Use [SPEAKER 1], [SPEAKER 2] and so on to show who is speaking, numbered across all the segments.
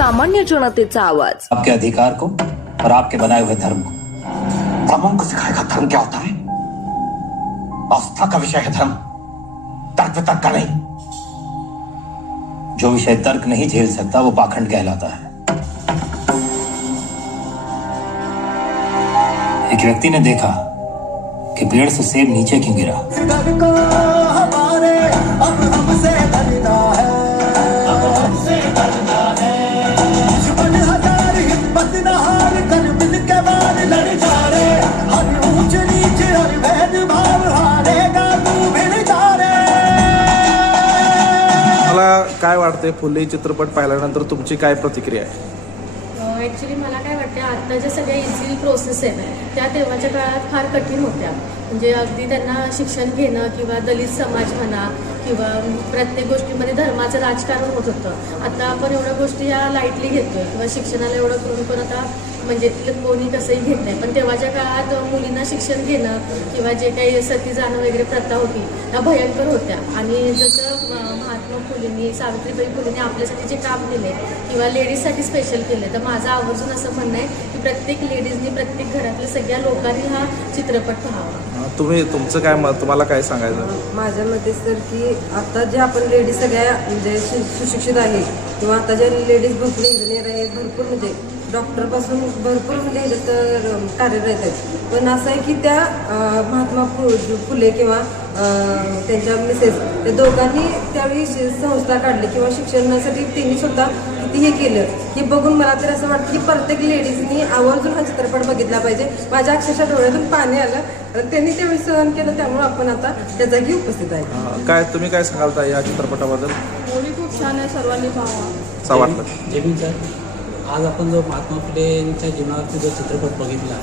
[SPEAKER 1] सामान्य जनतेचा आवाज़.
[SPEAKER 2] आपके अधिकार को और आपके बनाए हुए धर्म को।
[SPEAKER 3] ब्राह्मण को सिखाएगा धर्म क्या होता है? आस्था का विषय है धर्म। तर्क वितर्क का नहीं।
[SPEAKER 2] जो विषय तर्क नहीं झेल सकता वो पाखंड कहलाता है। एक व्यक्ति ने देखा कि पेड़ से सेब नीचे क्यों गिरा?
[SPEAKER 4] काय वाटते फुले चित्रपट पाहिल्यानंतर तुमची काय प्रतिक्रिया आहे?
[SPEAKER 5] ॲक्च्युली मला काय वाटते आता ज्या सगळ्या इझी प्रोसेस आहेत त्या तेव्हाच्या काळात फार कठीण होत्या. म्हणजे अगदी त्यांना शिक्षण घेणं किंवा दलित समाज म्हणा किंवा प्रत्येक गोष्टीमध्ये धर्माचं राजकारण होत होतं. आता आपण एवढ्या गोष्टी या लाईटली घेतोय. किंवा शिक्षणाला एवढं करून पण आता म्हणजे कोणी कसंही घेत नाही. पण तेव्हाच्या काळात मुलींना शिक्षण घेणं किंवा जे काही सती जाणं वगैरे प्रथा होती त्या भयंकर होत्या. आणि जसं महात्मा फुलेंनी सावित्रीबाई फुलेंनी आपल्यासाठी जे काम केले किंवा लेडीजसाठी स्पेशल केले तर माझं आवर्जून असं म्हणणं आहे की प्रत्येक लेडीजनी प्रत्येक घरातल्या सगळ्या लोकांनी हा चित्रपट पाहावा.
[SPEAKER 4] तुम्ही तुमचं काय मत तुम्हाला काय सांगायचं?
[SPEAKER 6] माझ्या मते सर की आता जे आपण लेडीज सगळ्या म्हणजे सु- सुशिक्षित आहे किंवा आता ज्या लेडीज भरपूर इंजिनियर आहेत भरपूर म्हणजे डॉक्टरपासून भरपूर म्हणजे अं, कार्यरत आहेत. पण असं आहे की त्या महात्मा फु फुले किंवा त्यांच्या मिसेस त्या दोघांनी त्यावेळी संस्था काढली किंवा शिक्षणासाठी त्यांनी सुद्धा किती हे केलं हे बघून मला तर असं वाटतं की प्रत्येक लेडीजनी आवर्जून हा चित्रपट बघितला पाहिजे. माझ्या अक्षरशः डोळ्यातून पाणी आलं. आणि त्यांनी त्यावेळी सहन केलं त्यामुळे आपण आता त्या जागी उपस्थित आहे.
[SPEAKER 4] काय तुम्ही काय सांगाल या चित्रपटाबद्दल?
[SPEAKER 5] खूप छान आहे सर्वांनी पाहावा.
[SPEAKER 4] वाटलं
[SPEAKER 7] आज आपण जो महात्मा फुलेंच्या जीवनावरती जो चित्रपट बघितला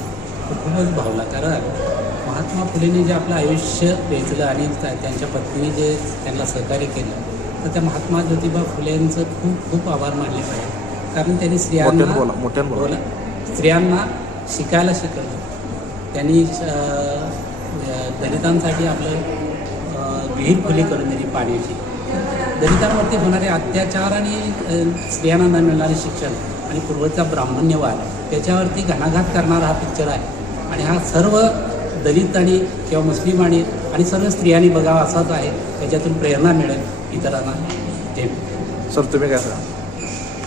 [SPEAKER 7] तो खूपच भावला. कारण महात्मा फुलेंनी जे आपलं आयुष्य वेचलं आणि त्या- त्यांच्या पत्नीने जे त्यांना सहकार्य केलं तर त्या महात्मा ज्योतिबा फुलेंचं खूप खूप आभार मानले पाहिजे. कारण त्यांनी स्त्रियांना
[SPEAKER 4] बोला.
[SPEAKER 7] स्त्रियांना शिकायला शिकवलं. त्यांनी दलितांसाठी आपलं विहीर खुली करून दिली पाण्याची. दलितांवरती होणारे अत्याचार आणि स्त्रियांना न मिळणारे शिक्षण आणि पूर्वचा ब्राह्मण्यवाद. त्याच्यावरती घणाघात करणारा हा पिक्चर आहे. आणि हा सर्व दलित आणि किंवा मुस्लिम आणि आणि सर्व स्त्रियांनी बघावा असाच आहे. त्याच्यातून प्रेरणा मिळेल इतरांना. ते
[SPEAKER 4] सर तुम्ही काय सांगा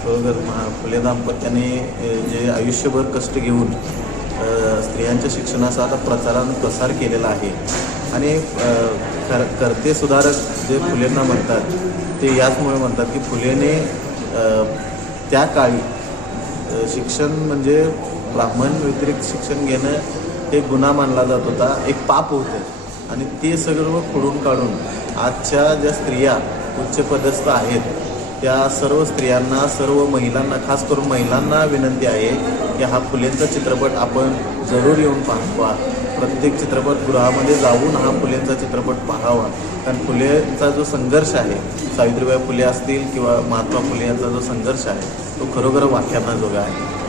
[SPEAKER 8] बरोबर महा फुले दाम्पत्याने जे आयुष्यभर कष्ट घेऊन स्त्रियांच्या शिक्षणाचा आता प्रचारानं प्रसार केलेला आहे. आणि कर करते सुधारक जे फुलेंना म्हणतात ते याचमुळे म्हणतात की फुलेने त्या काळी शिक्षण म्हणजे ब्राह्मण व्यतिरिक्त शिक्षण घेणं एक गुन्हा मानला जात होता एक पाप होतं. आणि ते सगळं खोडून काढून आजच्या ज्या स्त्रिया उच्चपदस्थ आहेत त्या सर्व स्त्रियांना सर्व महिलांना खास करून महिलांना विनंती आहे की हा फुलेंचा चित्रपट आपण जरूर येऊन पाहावा. प्रत्येक चित्रपटगृहामध्ये जाऊन हा फुलेंचा चित्रपट पाहावा. कारण फुलेचा जो संघर्ष आहे सावित्रीबाई फुले असतील किंवा महात्मा फुले यांचा जो संघर्ष आहे तो खरोखर वाख्यानाजोगा आहे.